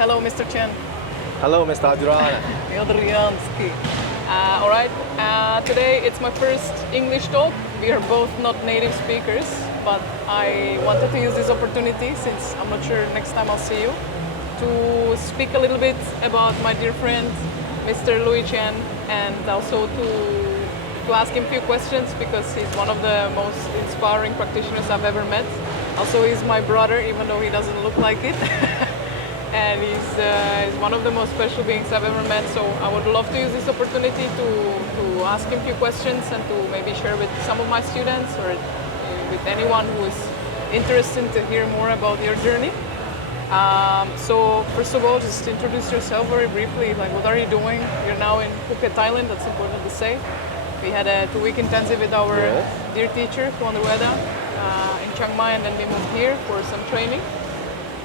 Hello, Mr. Chen. Hello, Mr. Adriena. Adriansky. All right. Today it's my first English talk. We are both not native speakers, but I wanted to use this opportunity, since I'm not sure next time I'll see you, to speak a little bit about my dear friend, Mr. Louis Chen, and also to ask him a few questions, because he's one of the most inspiring practitioners I've ever met. Also, he's my brother, even though he doesn't look like it. And he's one of the most special beings I've ever met. So I would love to use this opportunity to ask him a few questions and to maybe share with some of my students or with anyone who is interested to hear more about your journey. So first of all, just introduce yourself very briefly. Like, what are you doing? You're now in Phuket, Thailand. That's important to say. We had a 2-week intensive with our dear teacher, Tuan Rueda, in Chiang Mai, and then we moved here for some training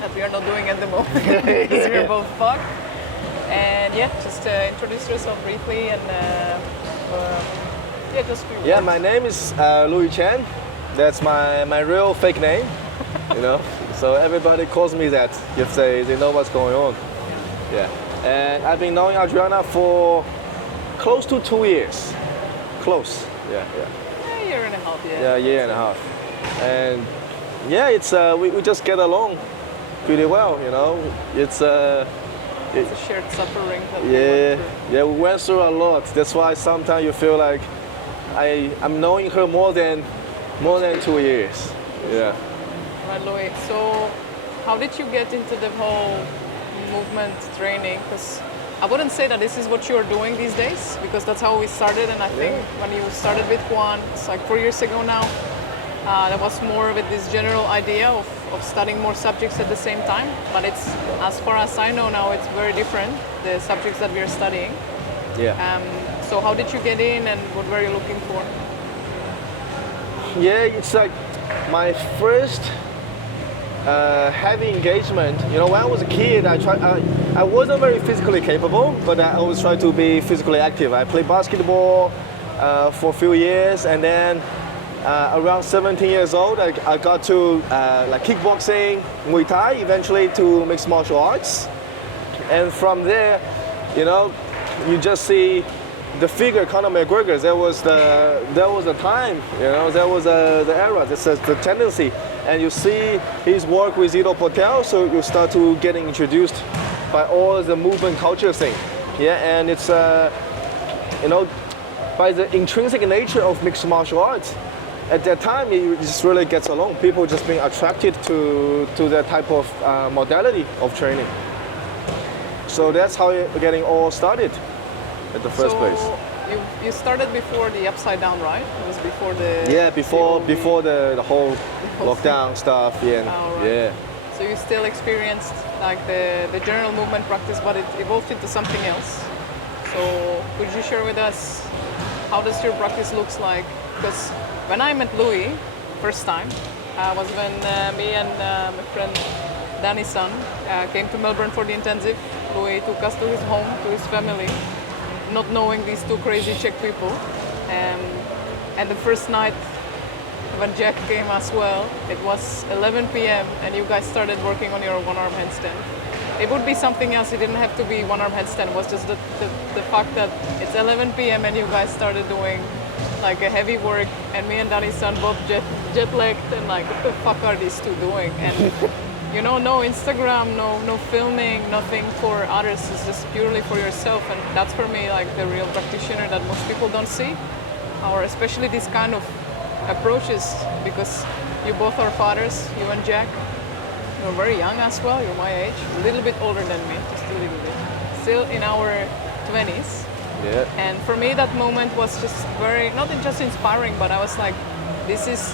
that we are not doing at the moment because we're both fucked. And yeah, just introduce yourself briefly and just few words. My name is Louis Chen. That's my real fake name, you know. So everybody calls me that if they know what's going on. Yeah. And I've been knowing Adriena for close to 2 years. Close. Yeah. A year and a half. Yeah, a year and a half. And yeah, it's we just get along pretty well, you know. It's a shared suffering that we went through. We went through a lot. That's why sometimes you feel like I'm knowing her more than 2 years. Yeah. Right, Louis. So how did you get into the whole movement training? Because I wouldn't say that this is what you're doing these days, because that's how we started. And I think when you started with Juan, it's like 4 years ago now, that was more with this general idea of studying more subjects at the same time. But it's, as far as I know now, it's very different, the subjects that we are studying. Yeah. So how did you get in, and what were you looking for? Yeah, it's like my first heavy engagement. You know, when I was a kid, I wasn't very physically capable, but I always tried to be physically active. I played basketball for a few years, and then around 17 years old, I got to like kickboxing, Muay Thai, eventually to mixed martial arts. And from there, you know, you just see the figure Conor McGregor. There was the time, you know, there was the era, this is the tendency. And you see his work with Zito Patel, so you start to getting introduced by all the movement culture thing. Yeah, and it's, you know, by the intrinsic nature of mixed martial arts, at that time it just really gets along. People just being attracted to that type of modality of training. So that's how it getting all started at the first place. You started before the upside down, right? It was before the before the whole lockdown stuff. Yeah, right. Yeah. So you still experienced like the general movement practice, but it evolved into something else. So could you share with us how does your practice looks like? Because when I met Louis first time was when me and my friend Danny's son came to Melbourne for the intensive. Louis took us to his home, to his family, not knowing these two crazy Czech people. And the first night when Jack came as well, it was 11 p.m. and you guys started working on your one-arm handstand. It would be something else. It didn't have to be one-arm handstand. It was just the fact that it's 11 p.m. and you guys started doing like a heavy work, and me and Danny's son both jet-lagged and like, what the fuck are these two doing? And you know, no Instagram, no filming, nothing for others. It's just purely for yourself. And that's for me like the real practitioner that most people don't see, or especially this kind of approaches, because you both are fathers, you and Jack. You're very young as well, you're my age, a little bit older than me, just a little bit. Still in our 20s. Yeah. And for me that moment was just very, not just inspiring, but I was like, this is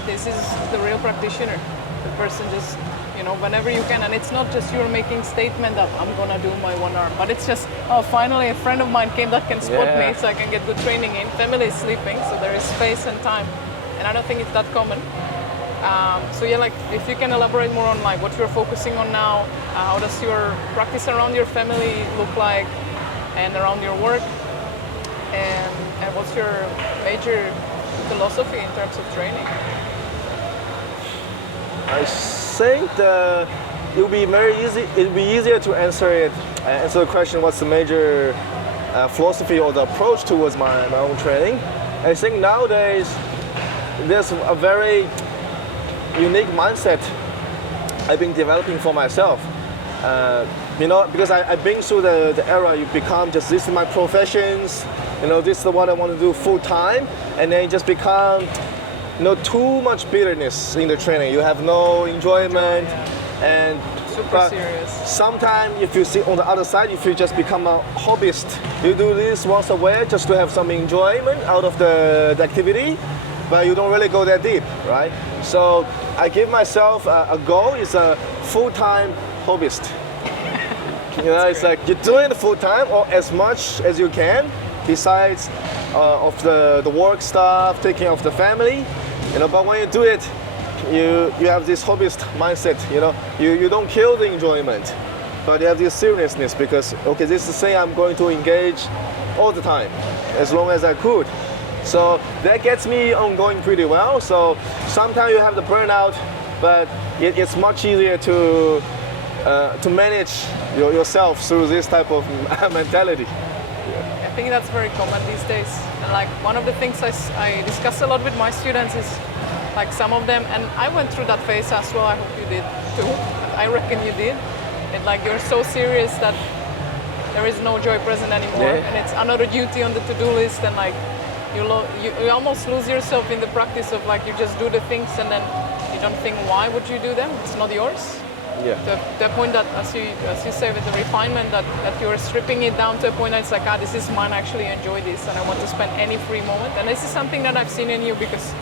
the real practitioner. The person just, you know, whenever you can, and it's not just you're making statement that I'm gonna do my one arm, but it's just, oh, finally a friend of mine came that can spot me so I can get good training in. Family is sleeping, so there is space and time. And I don't think it's that common. So yeah, like if you can elaborate more on like what you're focusing on now, how does your practice around your family look like, and around your work, and what's your major philosophy in terms of training? I think it would be very easy. It would be easier to answer the question, what's the major philosophy or the approach towards my own training. I think nowadays there's a very unique mindset I've been developing for myself. Because I've been through the era, you become just, this is my professions, this is what I want to do full time, and then you just become, too much bitterness in the training. You have no enjoyment, and super serious. Sometimes if you see on the other side, if you just become a hobbyist, you do this once a week just to have some enjoyment out of the activity, but you don't really go that deep, right? So I give myself a goal is a full-time hobbyist. It's like you're doing it full time or as much as you can, besides of the work stuff, taking care of the family. But when you do it, you have this hobbyist mindset. You don't kill the enjoyment, but you have this seriousness because okay, this is the thing I'm going to engage all the time, as long as I could. So that gets me ongoing pretty well. So sometimes you have the burnout, but it's much easier to manage yourself through this type of mentality. I think that's very common these days. And like one of the things I discuss a lot with my students is like some of them, and I went through that phase as well. I hope you did too. I reckon you did. It's like you're so serious that there is no joy present anymore, and it's another duty on the to-do list, and like you almost lose yourself in the practice of like you just do the things and then you don't think why would you do them? It's not yours. Yeah. The point that, as you say, with the refinement, that you're stripping it down to a point that it's like, this is mine, I actually enjoy this, and I want to spend any free moment. And this is something that I've seen in you because,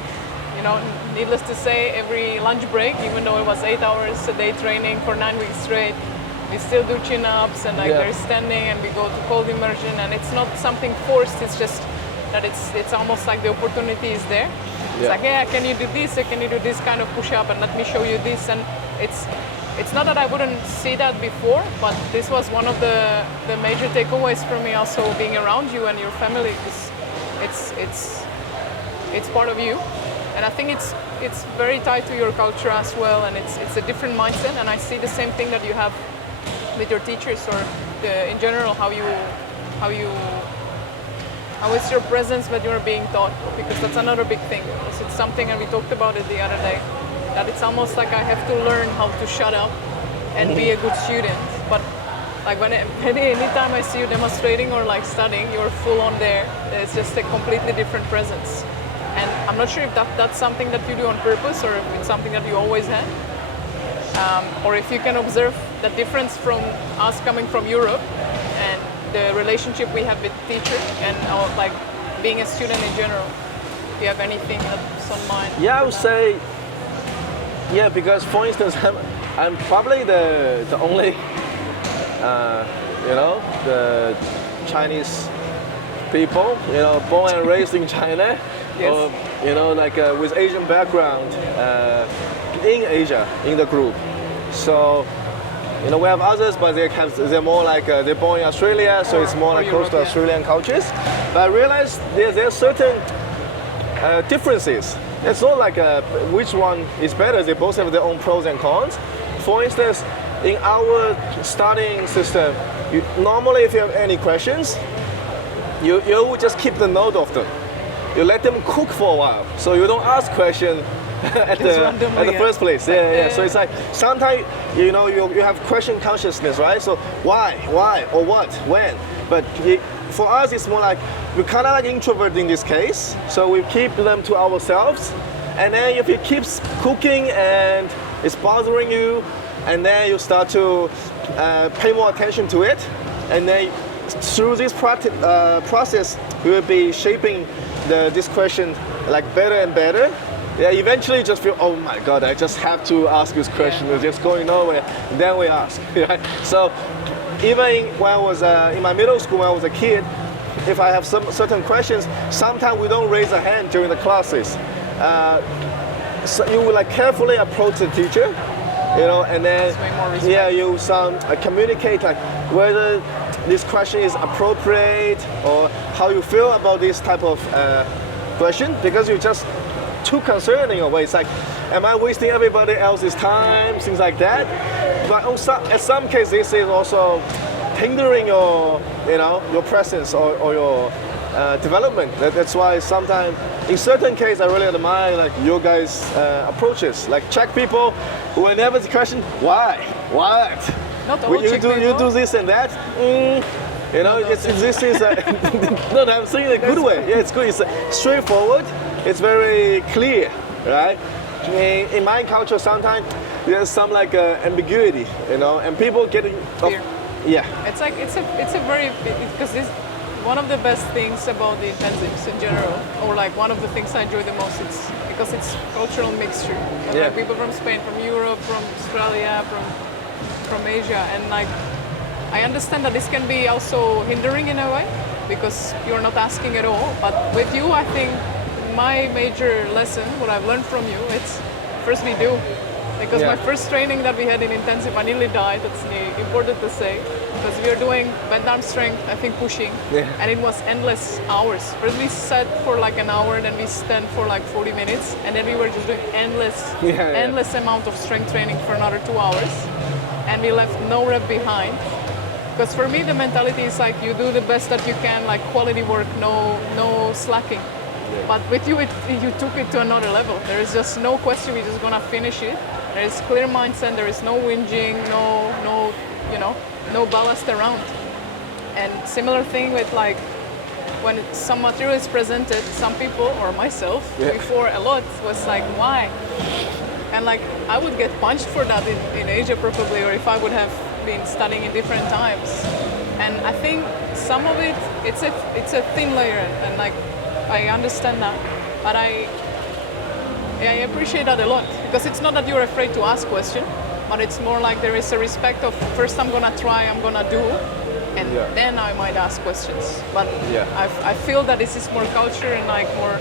needless to say, every lunch break, even though it was 8 hours a day training for 9 weeks straight, we still do chin-ups and there's standing, and we go to cold immersion, and it's not something forced, it's just that it's almost like the opportunity is there. It's like, can you do this, or can you do this kind of push-up, and let me show you this, and it's not that I wouldn't see that before, but this was one of the major takeaways for me also being around you and your family, because it's part of you, and I think it's very tied to your culture as well, and it's a different mindset, and I see the same thing that you have with your teachers or in general how it's your presence that you're being taught, because that's another big thing. It's something, and we talked about it the other day, that it's almost like I have to learn how to shut up and be a good student. But like anytime I see you demonstrating or like studying, you're full on there. It's just a completely different presence. And I'm not sure if that's something that you do on purpose or if it's something that you always had. Or if you can observe the difference from us coming from Europe and the relationship we have with teachers and like being a student in general. Do you have anything that's on mind? Yeah, I would say, because for instance, I'm probably the only, the Chinese people, born and raised in China, or, with Asian background in Asia, in the group. So, we have others, but they're more like, they're born in Australia, so it's more like close to Australian cultures. But I realized there's certain differences. It's not like which one is better. They both have their own pros and cons. For instance, in our studying system, normally if you have any questions, you would just keep the note of them. You let them cook for a while, so you don't ask questions at the first place. So it's like sometimes you have question consciousness, right? So why, or what, when? But for us, it's more like we're kind of like introvert in this case. So we keep them to ourselves, and then if it keeps cooking and it's bothering you, and then you start to pay more attention to it, and then through this process, we will be shaping this question like better and better. Yeah, eventually you just feel, oh my God, I just have to ask this question. It's just going nowhere. Then we ask. Right? So even when I was in my middle school, when I was a kid, if I have some certain questions, sometimes we don't raise a hand during the classes. So you will like carefully approach the teacher, and then you communicate like whether this question is appropriate or how you feel about this type of question, because you're just too concerned in a way. It's like, am I wasting everybody else's time? Things like that. but in some cases, this is also hindering your, your presence or your development. That's why sometimes, in certain cases, I really admire like your guys' approaches. Like Czech people who will never question why, what. Not all Well, Czech people. you do this and that. This is no, I'm saying in a good way. Yeah, it's good. It's straightforward. It's very clear, right? In my culture, sometimes there's some like ambiguity, and people getting Fear. yeah. It's like it's a very because this one of the best things about the intensives in general, or like one of the things I enjoy the most. It's because it's cultural mixture. And Yeah. like people from Spain, from Europe, from Australia, from Asia, and like I understand that this can be also hindering in a way because you're not asking at all. But with you, I think my major lesson, what I've learned from you, it's firstly do. Because Yeah. my first training that we had in intensive, I nearly died. That's important to say. Because we are doing bent arm strength, I think pushing, Yeah. and it was endless hours. First we sat for like an hour, then we stand for like 40 minutes, and then we were just doing endless amount of strength training for another 2 hours, and we left no rep behind. Because for me, the mentality is like you do the best that you can, like quality work, no slacking. But with you, you took it to another level. There is just no question. We're just gonna finish it. There is clear mindset. There is no whinging, no ballast around. And similar thing with like when some material is presented, some people or myself before a lot was like, why? And like I would get punched for that in Asia probably, or if I would have been studying in different times. And I think some of it, it's a thin layer, and like I understand that, but I appreciate that a lot because it's not that you're afraid to ask question, but it's more like there is a respect of first I'm gonna try, I'm gonna do, and then I might ask questions. But I feel that this is more culture and like more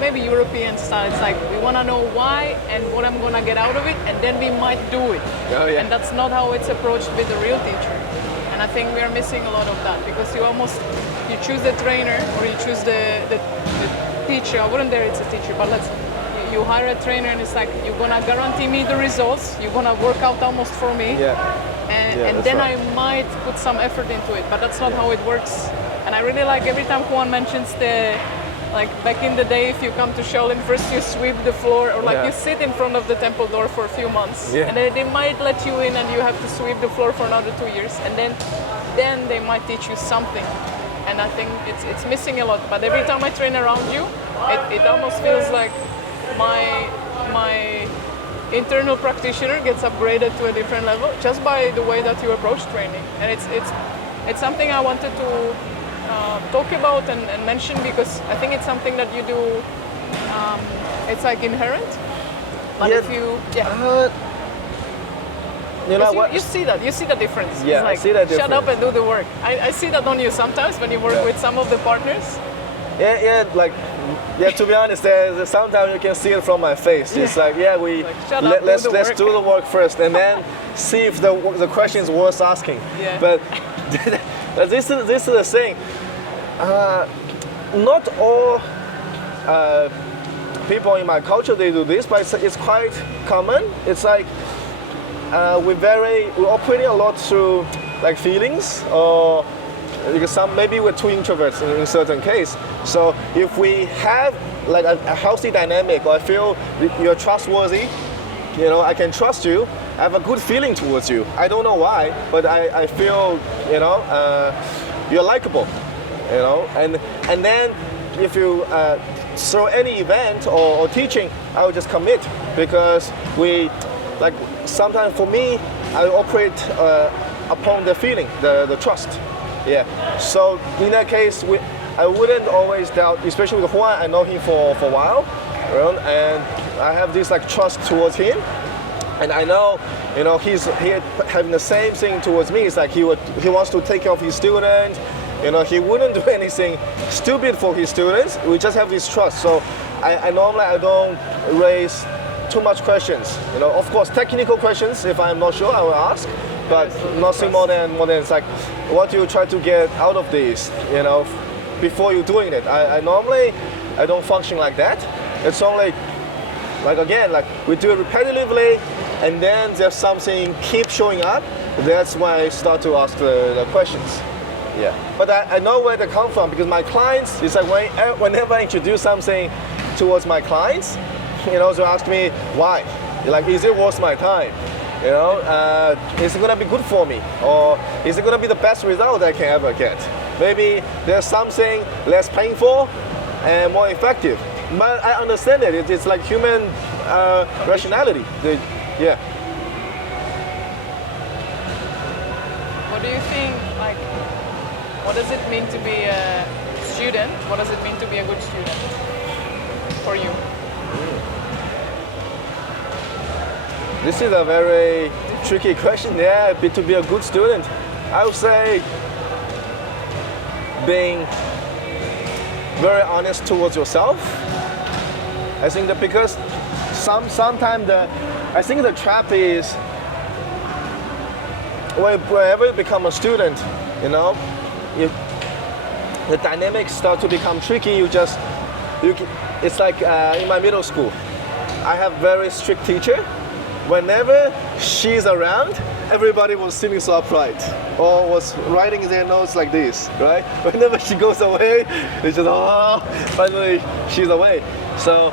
maybe European style. It's like we wanna know why and what I'm gonna get out of it, and then we might do it. Oh, yeah. And that's not how it's approached with the real teacher. And I think we are missing a lot of that because you choose the trainer or you choose the teacher. I wouldn't dare it's a teacher, but you hire a trainer and it's like you're gonna guarantee me the results. You're gonna work out almost for me, and then right. I might put some effort into it. But that's not how it works. And I really like every time Juan mentions like back in the day, if you come to Shaolin, first you sweep the floor, or like you sit in front of the temple door for a few months, and they might let you in, and you have to sweep the floor for another 2 years, and then they might teach you something. And I think it's missing a lot. But every time I train around you, it almost feels like my internal practitioner gets upgraded to a different level just by the way that you approach training. And it's something I wanted to talk about and mention because I think it's something that you do. It's like inherent. But if you you see the difference. Yeah, it's like, I see that difference. Shut up and do the work. I see that on you sometimes when you work with some of the partners. To be honest, sometimes you can see it from my face. It's like, let's do the work first, and then see if the question is worth asking. Yeah. But this is the thing. Not all people in my culture they do this, but it's quite common. It's like we're operating a lot through like feelings, or because maybe we're too introverts in certain case. So if we have like a healthy dynamic, or I feel you're trustworthy, I can trust you, I have a good feeling towards you. I don't know why, but I feel you're likable, and then if you throw any event or teaching, I will just commit because like sometimes for me, I operate upon the feeling, the trust. Yeah. So in that case, I wouldn't always doubt, especially with Juan. I know him for a while, and I have this like trust towards him, and I know, he having the same thing towards me. It's like he wants to take care of his student. He wouldn't do anything stupid for his students. We just have this trust. So I normally don't raise too much questions. Of course, technical questions. If I'm not sure, I will ask. But nothing more than it's like, what do you try to get out of this? Before you're doing it. I normally don't function like that. It's only like again, like we do it repetitively, and then there's something keep showing up, that's when I start to ask the questions. Yeah, but I know where they come from because my clients, it's like whenever I introduce something towards my clients, they ask me why. Like, is it worth my time? Is it gonna be good for me? Or is it gonna be the best result I can ever get? Maybe there's something less painful and more effective. But I understand it. It's like human rationality. Yeah. What do you think, like, what does it mean to be a student? What does it mean to be a good student for you? This is a very tricky question. Yeah, to be a good student, I would say being very honest towards yourself. I think that because sometimes I think the trap is whenever you become a student, the dynamics start to become tricky. It's like in my middle school, I have very strict teacher. Whenever she's around, everybody was sitting so upright or was writing their notes like this, right? Whenever she goes away, it's just, finally she's away. So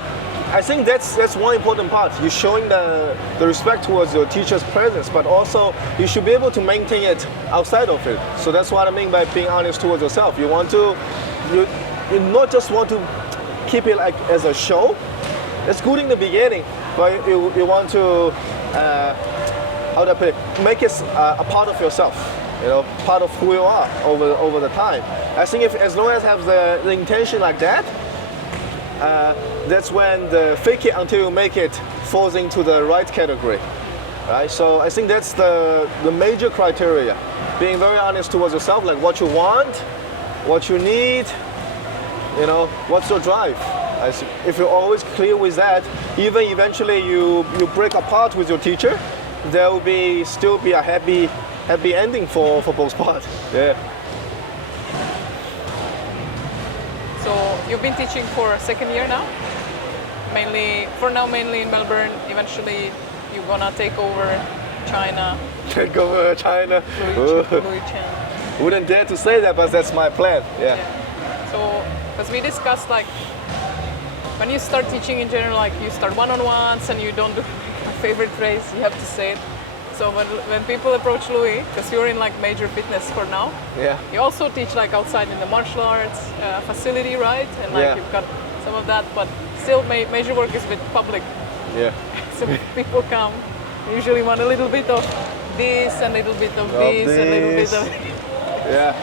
I think that's one important part. You're showing the respect towards your teacher's presence, but also you should be able to maintain it outside of it. So that's what I mean by being honest towards yourself. You not just want to keep it like as a show. It's good in the beginning, but you want to, how do I put it, make it a part of yourself, part of who you are over the time. I think as long as you have the intention like that, that's when the fake it until you make it falls into the right category, right? So I think that's the major criteria, being very honest towards yourself, like what you want, what you need, what's your drive. If you're always clear with that, even eventually you break apart with your teacher, there will still be a happy ending for both parts. Yeah. So you've been teaching for a second year now? Mainly in Melbourne. Eventually you're gonna take over China. Take over China. Louis Chen. Wouldn't dare to say that, but that's my plan. Yeah. So, because we discussed, like, when you start teaching in general, like you start one-on-ones and you don't do my favorite phrase, you have to say it. So when people approach Louis, because you're in like major fitness for now, yeah, you also teach like outside in the martial arts facility, right? And like you've got some of that, but still major work is with public. Yeah. So people come, usually want a little bit of this, and a little bit of this, and a little bit of yeah.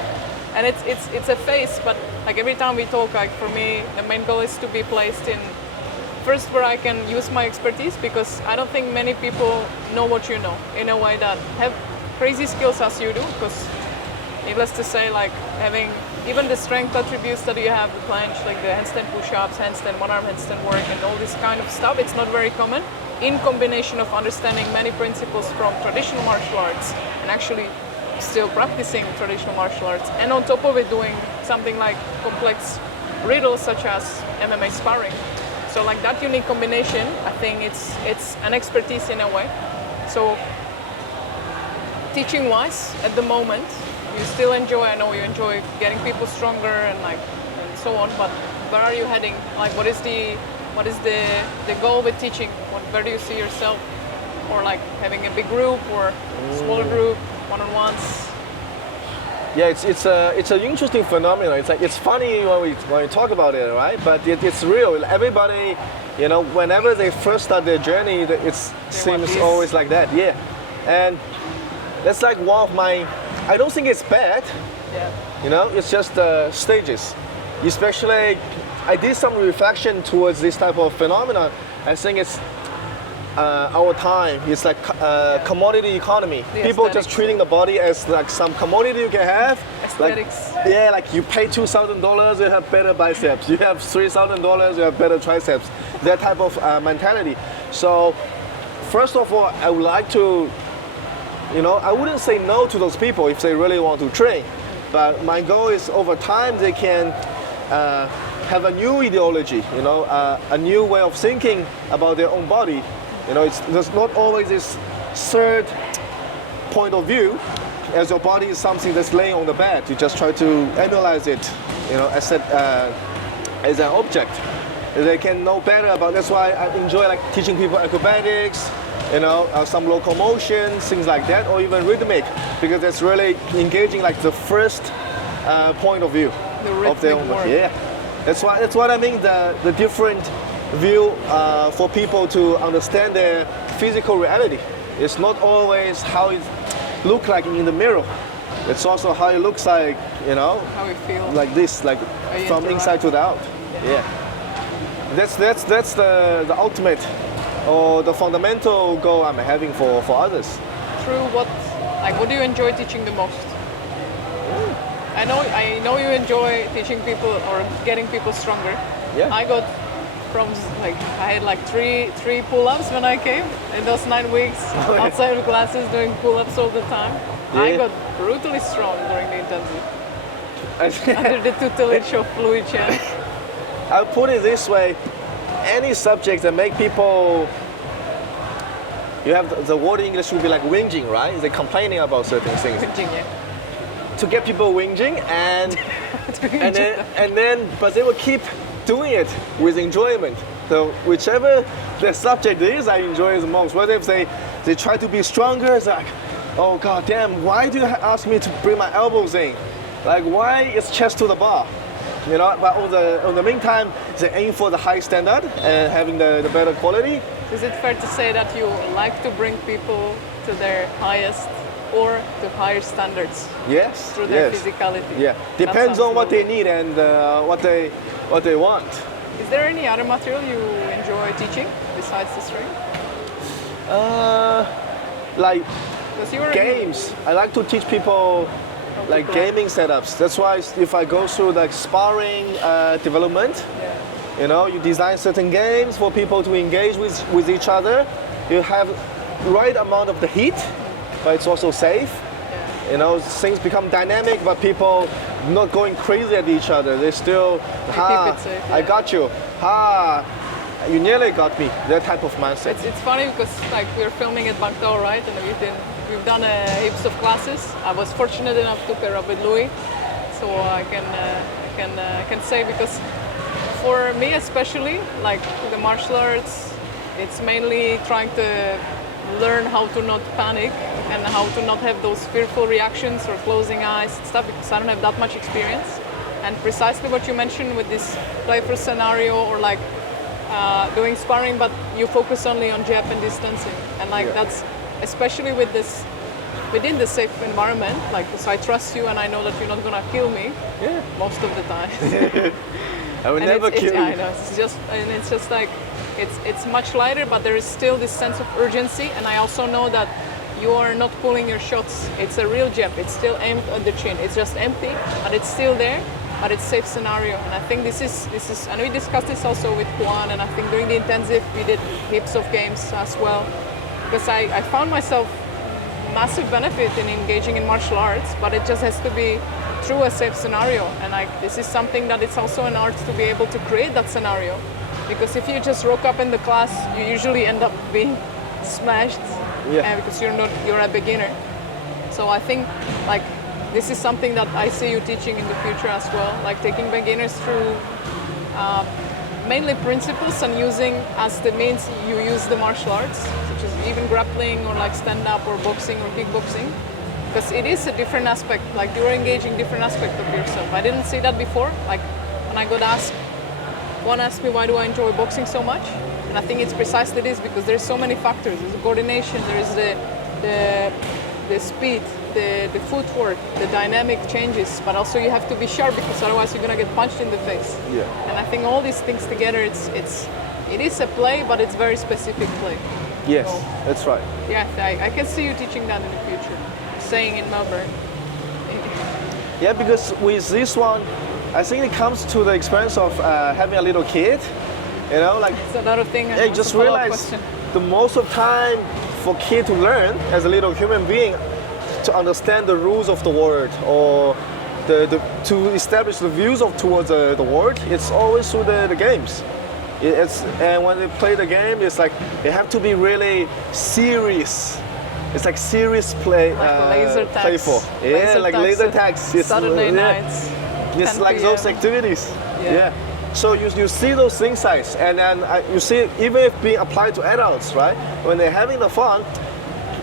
And it's a phase, but like every time we talk, like for me, the main goal is to be placed in first where I can use my expertise, because I don't think many people know what you know in a way that have crazy skills as you do, because needless to say, like having even the strength attributes that you have, the planche, like the handstand push-ups, handstand, one-arm handstand work, and all this kind of stuff, it's not very common, in combination of understanding many principles from traditional martial arts and actually still practicing traditional martial arts, and on top of it doing something like complex riddles such as MMA sparring. So like that unique combination, I think it's an expertise in a way. So teaching wise, at the moment, you still enjoy, I know you enjoy getting people stronger and like and so on, but where are you heading? Like what is the goal with teaching? Where do you see yourself? Or like having a big group or smaller group, one-on-ones? Yeah, it's an interesting phenomenon. It's funny when we talk about it, right? But it's real. Everybody, whenever they first start their journey, it seems always like that. Yeah, and that's like one of my. I don't think it's bad. Yeah. It's just stages. Especially, I did some reflection towards this type of phenomenon. I think it's. Our time, it's like commodity economy. People aesthetics. just treating the body as like some commodity you can have. Aesthetics. Like you pay $2,000, you have better biceps. You have $3,000, you have better triceps. That type of mentality. So, first of all, I would like to, I wouldn't say no to those people if they really want to train. But my goal is over time they can have a new ideology, a new way of thinking about their own body. You know, there's not always this third point of view, as your body is something that's laying on the bed. You just try to analyze it, you know, as an object. They can know better about. That's why I enjoy like teaching people acrobatics, you know, some locomotion, things like that, or even rhythmic, because that's really engaging like the first point of view of their own. Yeah, that's what I mean. The different view for people to understand their physical reality. It's not always how it looks like in the mirror. It's also how it looks like, you know, how you feel, like this, like from inside to the out. Yeah. That's the ultimate or the fundamental goal I'm having for others. Through what do you enjoy teaching the most? I know you enjoy teaching people or getting people stronger. Yeah. I got I had like three pull-ups when I came in those 9 weeks outside of classes doing pull-ups all the time. Yeah. I got brutally strong during the intensive. Under the tutelage of Louis Chen. I'll put it this way, any subject that make people, you have the word in English would be like whinging, right? They're complaining about certain things. Whinging, yeah. To get people whinging and then but they will keep doing it with enjoyment. So whichever the subject is, I enjoy the most. Whether if they try to be stronger, it's like, oh god damn, why do you ask me to bring my elbows in? Like why is chest to the bar? You know, but on the meantime, they aim for the high standard and having the better quality. Is it fair to say that you like to bring people to their highest or to higher standards? Yes. Through their physicality. Yeah. Depends on what they need and what they want. Is there any other material you enjoy teaching besides the string? Like games. I like to teach people like gaming setups. That's why if I go through like sparring development, you know, you design certain games for people to engage with each other. You have right amount of the heat, but it's also safe. You know, things become dynamic, but people not going crazy at each other. They still, keep it safe, yeah. I got you. You nearly got me. That type of mindset. It's funny because like we're filming at Bangtao, right? And we've done heaps of classes. I was fortunate enough to pair up with Louis, so I can say, because for me especially, like the martial arts, it's mainly trying to learn how to not panic and how to not have those fearful reactions or closing eyes and stuff, because I don't have that much experience. And precisely what you mentioned with this playful scenario, or like doing sparring, but you focus only on jab and distancing, and like that's especially with this within the safe environment. Like, so I trust you, and I know that you're not gonna kill me. Yeah. Most of the time. I would never kill you. I know. It's just like it's much lighter, but there is still this sense of urgency, and I also know that you are not pulling your shots. It's a real jab. It's still aimed at the chin. It's just empty, but it's still there. But it's safe scenario, and I think this is, and we discussed this also with Juan, and I think during the intensive we did heaps of games as well, because I found myself massive benefit in engaging in martial arts, but it just has to be through a safe scenario, and like this is something that it's also an art to be able to create that scenario, because if you just rock up in the class, you usually end up being smashed, because you're a beginner. So I think like this is something that I see you teaching in the future as well, like taking beginners through mainly principles and using as the means you use the martial arts, such as even grappling or like stand-up or boxing or kickboxing, because it is a different aspect, like you're engaging different aspect of yourself. I didn't see that before, like when I got asked, one asked me why do I enjoy boxing so much, and I think it's precisely this, because there's so many factors. There's the coordination, there is the speed, the footwork, the dynamic changes, but also you have to be sharp, because otherwise you're gonna get punched in the face. Yeah. And I think all these things together, it is a play, but it's very specific play. Yes, so, that's right. Yeah, I can see you teaching that in the future, staying in Melbourne. Yeah, because with this one, I think it comes to the experience of having a little kid. You know, like it's another thing. Yeah, just realize the most of time for kid to learn as a little human being, to understand the rules of the world, or to establish the views towards the world, it's always through the games. And when they play the game, it's like you have to be really serious. It's like serious play. Like laser tags. Playful. Yeah, like laser tags. It's, Saturday nights. It's 10 like p.m. those activities. Yeah. So you see those insights, and then you see it, even if being applied to adults, right? When they're having the fun,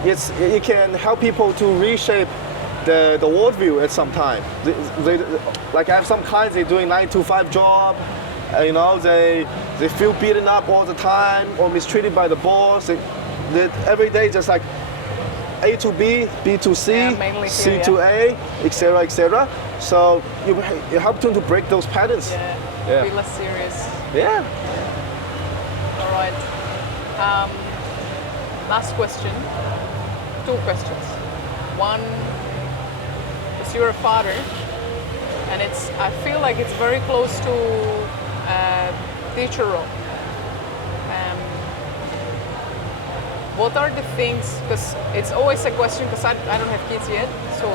it can help people to reshape the worldview at some time. Like I have some clients, they're doing 9 to 5 job. You know, they feel beaten up all the time or mistreated by the boss. They every day just like A to B, B to C, mainly C here, to A, etc., etc. So you help them to break those patterns. Yeah. Be less serious. Yeah. All right. Last question. 2 questions. One, because you're a father, and I feel like it's very close to teacher role. What are the things, because it's always a question, because I don't have kids yet, so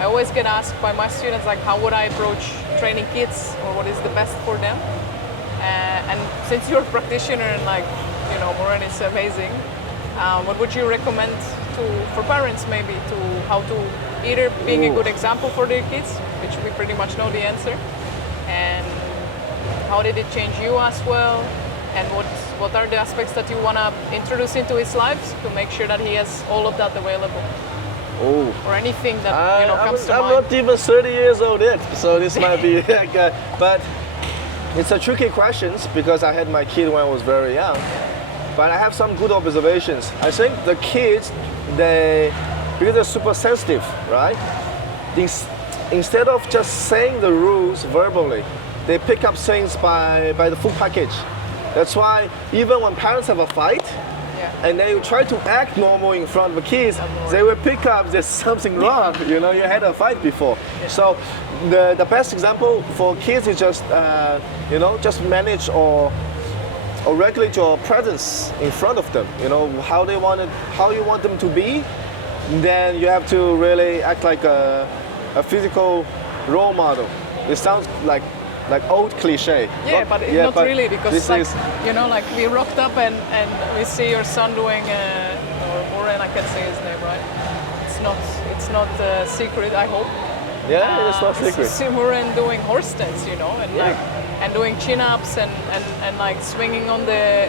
I always get asked by my students, like, how would I approach training kids, or what is the best for them? And since you're a practitioner and like, you know, Moran is amazing, what would you recommend for parents maybe, to how to either being a good example for their kids, which we pretty much know the answer, and how did it change you as well, and what are the aspects that you want to introduce into his lives to make sure that he has all of that available? Oh. Or anything that comes to I'm mind. not even 30 years old yet, so this might be like, but it's a tricky question because I had my kid when I was very young. But I have some good observations. I think the kids, because they're super sensitive, right? Instead of just saying the rules verbally, they pick up things by the full package. That's why even when parents have a fight, and they try to act normal in front of the kids, they will pick up there's something wrong. You know, you had a fight before. Yeah. So the best example for kids is just just manage or regulate your presence in front of them. You know how you want them to be. Then you have to really act like a physical role model. It sounds like old cliche. Yeah, but not really, because like, you know, like we rocked up and we see your son doing, or Moran, I can say his name, right? It's not a secret, I hope. Yeah, it's not secret. See Moran doing horse stance, you know, and like and doing chin-ups and like swinging on the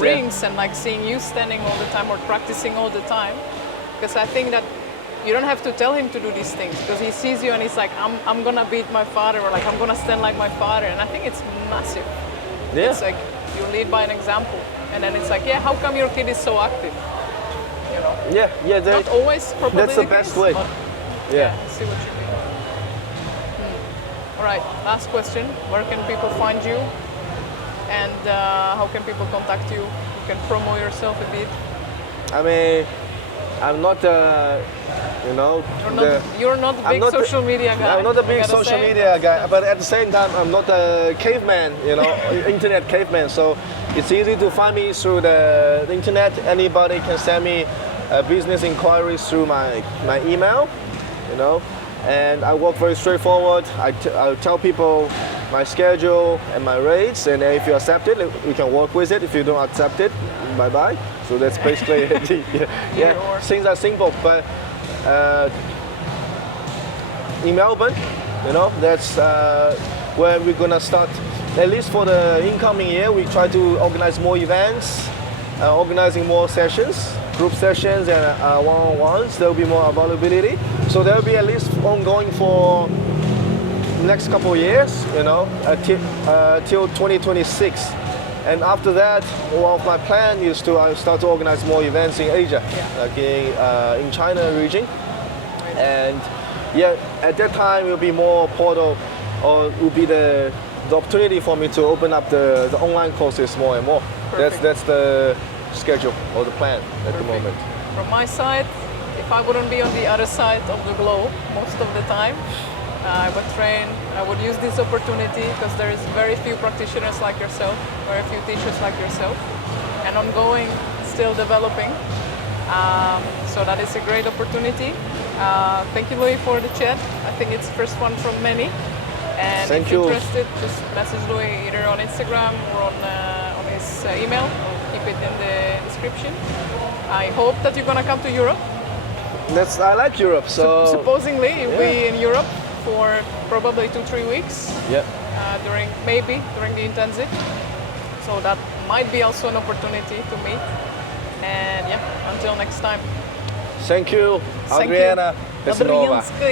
rings, and like seeing you standing all the time or practicing all the time, because I think that you don't have to tell him to do these things, because he sees you and he's like, I'm gonna beat my father, or like I'm gonna stand like my father, and I think it's massive. Yeah. It's like you lead by an example, and then it's like, how come your kid is so active? You know. Yeah. Not always, probably. That's the best way. Yeah. I see what you mean. All right. Last question: where can people find you, and how can people contact you? You can promote yourself a bit. I mean, I'm not, You're not a big social media guy. I'm not a big social media guy, but at the same time, I'm not a caveman, internet caveman. So it's easy to find me through the internet. Anybody can send me business inquiries through my email, and I work very straightforward. I'll tell people my schedule and my rates, and if you accept it, we can work with it. If you don't accept it, bye-bye. So that's basically it. Yeah, things are simple, but in Melbourne, that's where we're gonna start. At least for the incoming year, we try to organize more events, organizing more sessions, group sessions and one-on-ones. There will be more availability. So there will be at least ongoing for next couple of years, till 2026. And after that, one of my plans is to start to organize more events in Asia, like in China region. And at that time, it will be more portal, or it will be the opportunity for me to open up the online courses more and more. Perfect. That's the schedule or the plan at the moment. From my side, if I wouldn't be on the other side of the globe most of the time, I would train, I would use this opportunity, because there is very few practitioners like yourself, very few teachers like yourself, and ongoing, still developing. So that is a great opportunity. Thank you, Louis, for the chat. I think it's the first one from many. And Thank if you. you're interested, just message Louis either on Instagram or on his email. I'll keep it in the description. I hope that you're gonna come to Europe. I like Europe, so Supposedly you'll yeah. be in Europe for probably 2-3 weeks yeah. during the intensive. So that might be also an opportunity to meet. And yeah, until next time. Thank you, Thank you. Adriena, Pecinova. Добрый